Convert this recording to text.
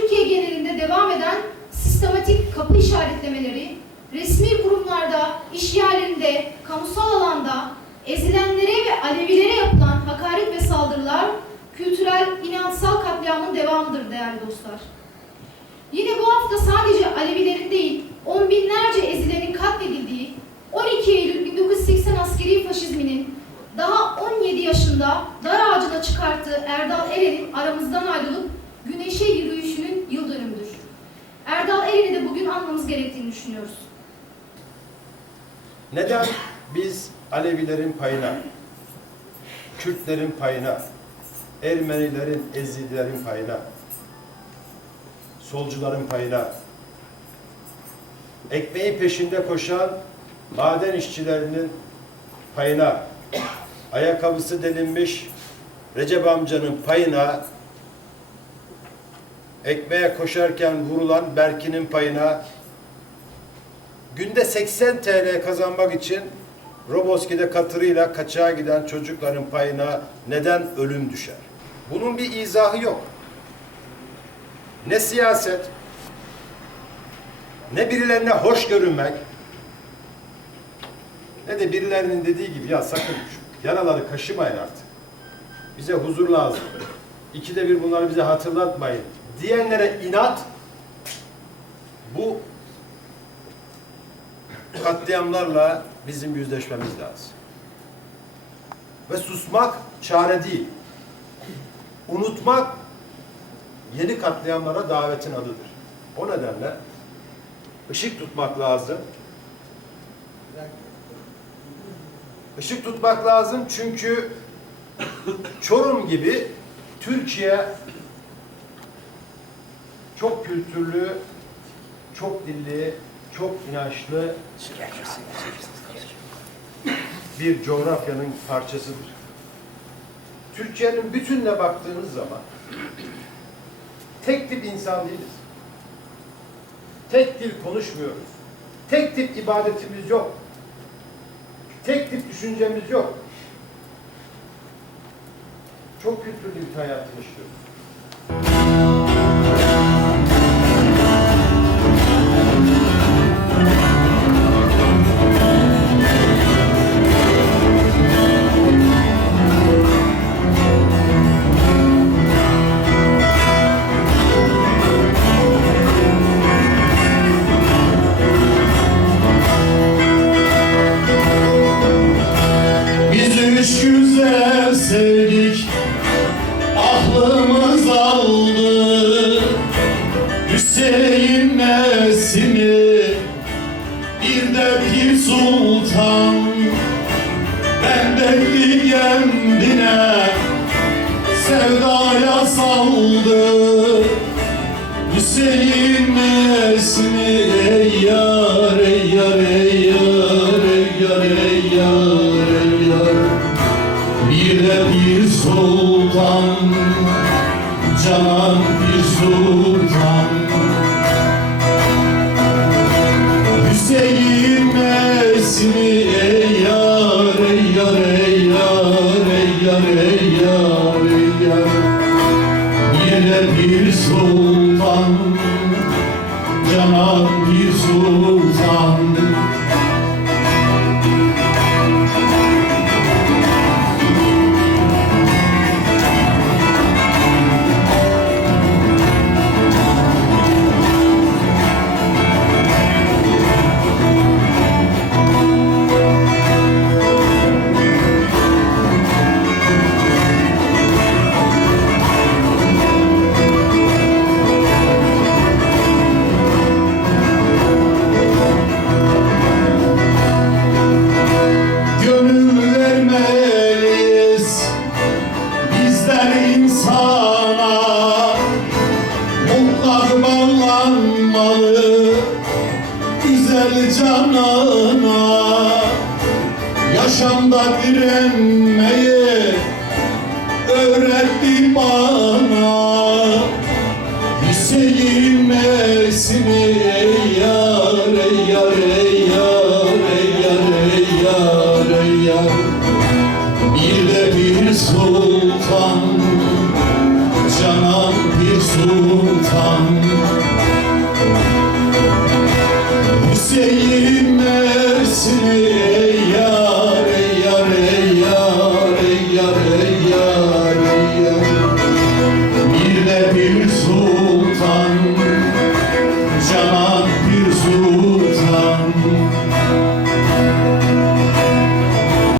Türkiye genelinde devam eden sistematik kapı işaretlemeleri, resmi kurumlarda, iş yerlerinde, kamusal alanda ezilenlere ve Alevilere yapılan hakaret ve saldırılar kültürel, inançsal katliamın devamıdır değerli dostlar. Yine bu hafta sadece Alevilerin değil, on binlerce ezilenin katledildiği 12 Eylül 1980 askeri faşizminin daha 17 yaşında dar ağacına çıkarttığı Erdal Eren'in aramızdan ayrılıp düşünüyoruz. Neden biz Alevilerin payına, Kürtlerin payına, Ermenilerin, Ezidilerin payına, solcuların payına, ekmeği peşinde koşan maden işçilerinin payına, ayakkabısı delinmiş Recep amcanın payına, ekmeğe koşarken vurulan Berkin'in payına, günde 80 TL kazanmak için Roboski'de katırıyla kaçağa giden çocukların payına neden ölüm düşer? Bunun bir izahı yok. Ne siyaset, ne birilerine hoş görünmek, ne de birilerinin dediği gibi ya sakın yaraları kaşımayın artık. Bize huzur lazım. İkide bir bunları bize hatırlatmayın diyenlere inat bu katliamlarla bizim yüzleşmemiz lazım. Ve susmak çare değil. Unutmak yeni katliamlara davetin adıdır. O nedenle ışık tutmak lazım. Işık tutmak lazım çünkü Çorum gibi Türkiye çok kültürlü, çok dilli, çok inançlı bir coğrafyanın parçasıdır. Türkiye'nin bütününe baktığınız zaman tek tip insan değiliz. Tek dil konuşmuyoruz. Tek tip ibadetimiz yok. Tek tip düşüncemiz yok. Çok kültürlü bir hayat yaşıyoruz. Nesimi Bir de Pir Sultan Ben bekli kendine Sevdaya saldı. Hüseyin Nesimi Ey yar ey yar ey yar ey yar ey yar Hüseyin Mesmi ey yar ey yar ey yar ey de bir sultan Canan bir sultan güzel canana. Yaşamda direnmeyi öğretti bana. Hüseyin Mesimi ey yar ey yar yar yar yar yar Bir de bir sultan Canan bir sultan bir